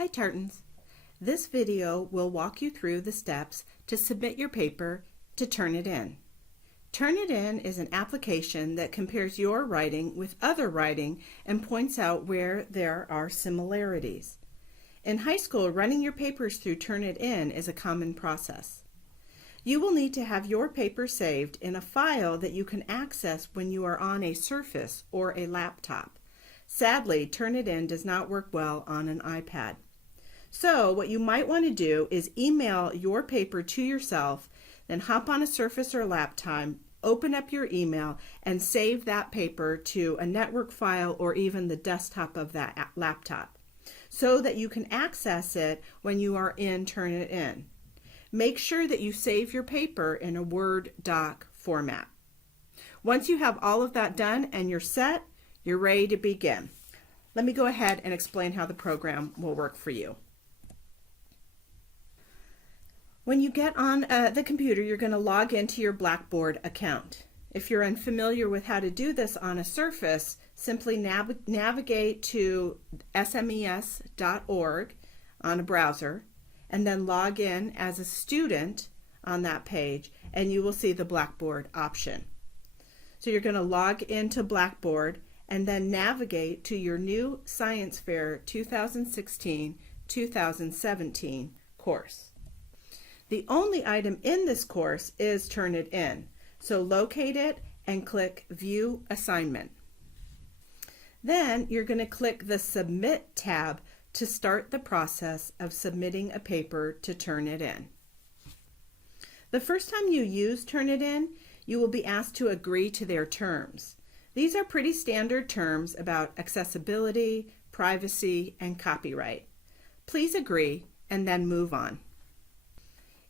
Hi Tartans! This video will walk you through the steps to submit your paper to Turnitin. Turnitin is an application that compares your writing with other writing and points out where there are similarities. In high school, running your papers through Turnitin is a common process. You will need to have your paper saved in a file that you can access when you are on a Surface or a laptop. Sadly, Turnitin does not work well on an iPad. So what you might want to do is email your paper to yourself, then hop on a Surface or laptop, open up your email, and save that paper to a network file or even the desktop of that laptop so that you can access it when you are in Turnitin. Make sure that you save your paper in a Word doc format. Once you have all of that done and you're set, you're ready to begin. Let me go ahead and explain how the program will work for you. When you get on the computer, you're going to log into your Blackboard account. If you're unfamiliar with how to do this on a Surface, simply navigate to smes.org on a browser and then log in as a student on that page, and you will see the Blackboard option. So you're going to log into Blackboard and then navigate to your new Science Fair 2016-2017 course. The only item in this course is Turnitin, so locate it and click View Assignment. Then you're going to click the Submit tab to start the process of submitting a paper to Turnitin. The first time you use Turnitin, you will be asked to agree to their terms. These are pretty standard terms about accessibility, privacy, and copyright. Please agree and then move on.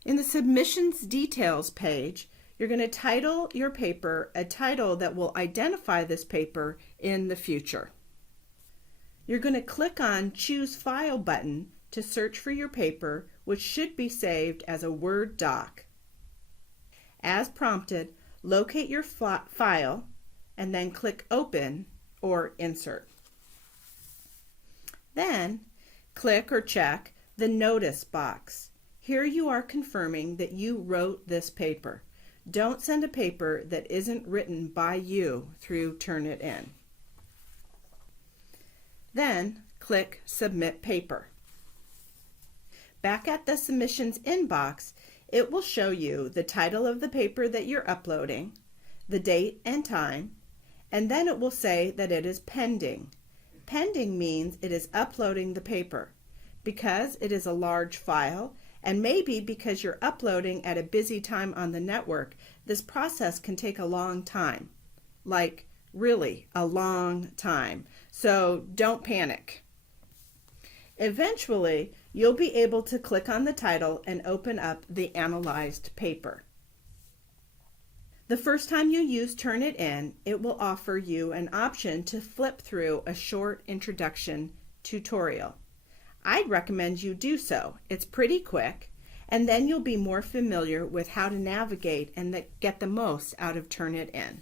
In the Submissions Details page, you're going to title your paper a title that will identify this paper in the future. You're going to click on Choose File button to search for your paper, which should be saved as a Word doc. As prompted, locate your file and then click Open or Insert. Then click or check the Notice box. Here you are confirming that you wrote this paper. Don't send a paper that isn't written by you through Turnitin. Then click Submit Paper. Back at the Submissions inbox, it will show you the title of the paper that you're uploading, the date and time, and then it will say that it is pending. Pending means it is uploading the paper. Because it is a large file, and maybe because you're uploading at a busy time on the network, this process can take a long time. Like, really a long time. So don't panic. Eventually, you'll be able to click on the title and open up the analyzed paper. The first time you use Turnitin, it will offer you an option to flip through a short introduction tutorial. I'd recommend you do so. It's pretty quick, and then you'll be more familiar with how to navigate and get the most out of Turnitin.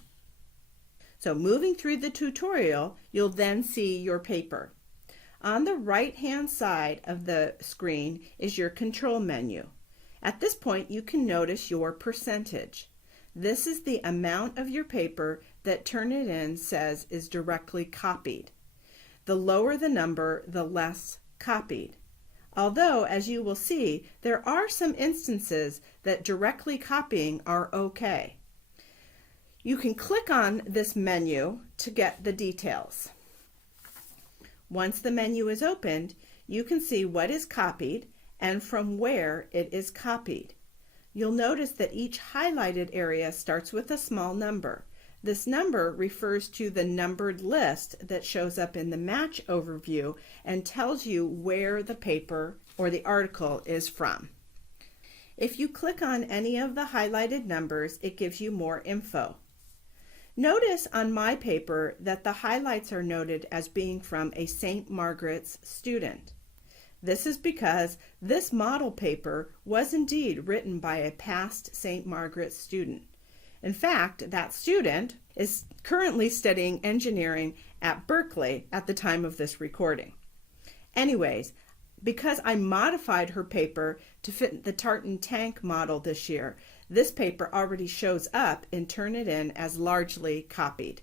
So moving through the tutorial, you'll then see your paper. On the right-hand side of the screen is your control menu. At this point, you can notice your percentage. This is the amount of your paper that Turnitin says is directly copied. The lower the number, the less copied. Although, as you will see, there are some instances that directly copying are okay. You can click on this menu to get the details. Once the menu is opened, you can see what is copied and from where it is copied. You'll notice that each highlighted area starts with a small number. This number refers to the numbered list that shows up in the match overview and tells you where the paper or the article is from. If you click on any of the highlighted numbers, it gives you more info. Notice on my paper that the highlights are noted as being from a St. Margaret's student. This is because this model paper was indeed written by a past St. Margaret's student. In fact, that student is currently studying engineering at Berkeley at the time of this recording. Anyways, Because I modified her paper to fit the tartan tank model this year, this paper already shows up in Turnitin as largely copied.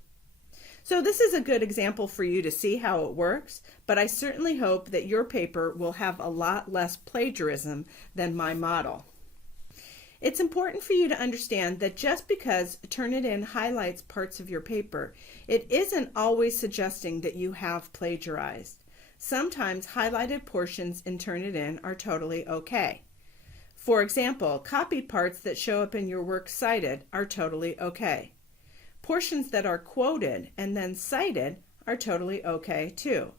So this is a good example for you to see how it works, but I certainly hope that your paper will have a lot less plagiarism than my model. It's important for you to understand that just because Turnitin highlights parts of your paper, it isn't always suggesting that you have plagiarized. Sometimes highlighted portions in Turnitin are totally okay. For example, copied parts that show up in your work cited are totally okay. Portions that are quoted and then cited are totally okay too.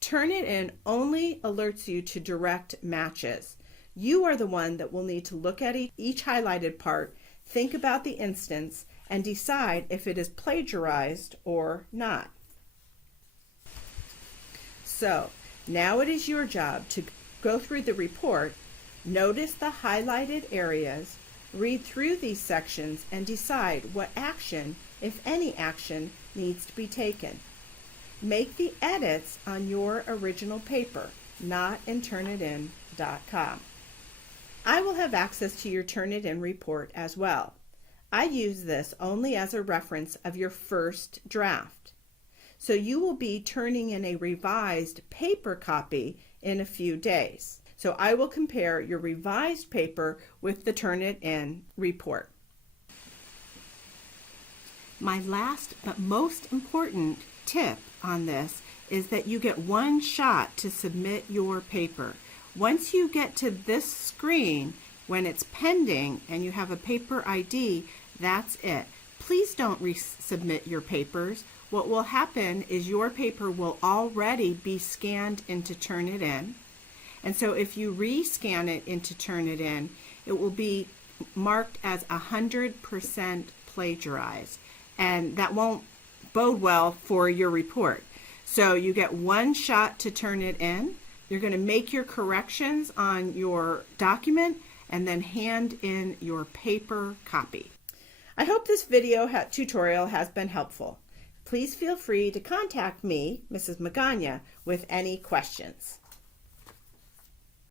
Turnitin only alerts you to direct matches. You are the one that will need to look at each highlighted part, think about the instance, and decide if it is plagiarized or not. So, now it is your job to go through the report, notice the highlighted areas, read through these sections, and decide what action, if any action, needs to be taken. Make the edits on your original paper, not in Turnitin.com. I will have access to your Turnitin report as well. I use this only as a reference of your first draft. So you will be turning in a revised paper copy in a few days. So I will compare your revised paper with the Turnitin report. My last but most important tip on this is that you get one shot to submit your paper. Once you get to this screen, when it's pending and you have a paper ID, that's it. Please don't resubmit your papers. What will happen is your paper will already be scanned into Turnitin. And so if you rescan it into Turnitin, it will be marked as 100% plagiarized. And that won't bode well for your report. So you get one shot to turn it in. You're going to make your corrections on your document and then hand in your paper copy. I hope this video tutorial has been helpful. Please feel free to contact me, Mrs. Magana, with any questions.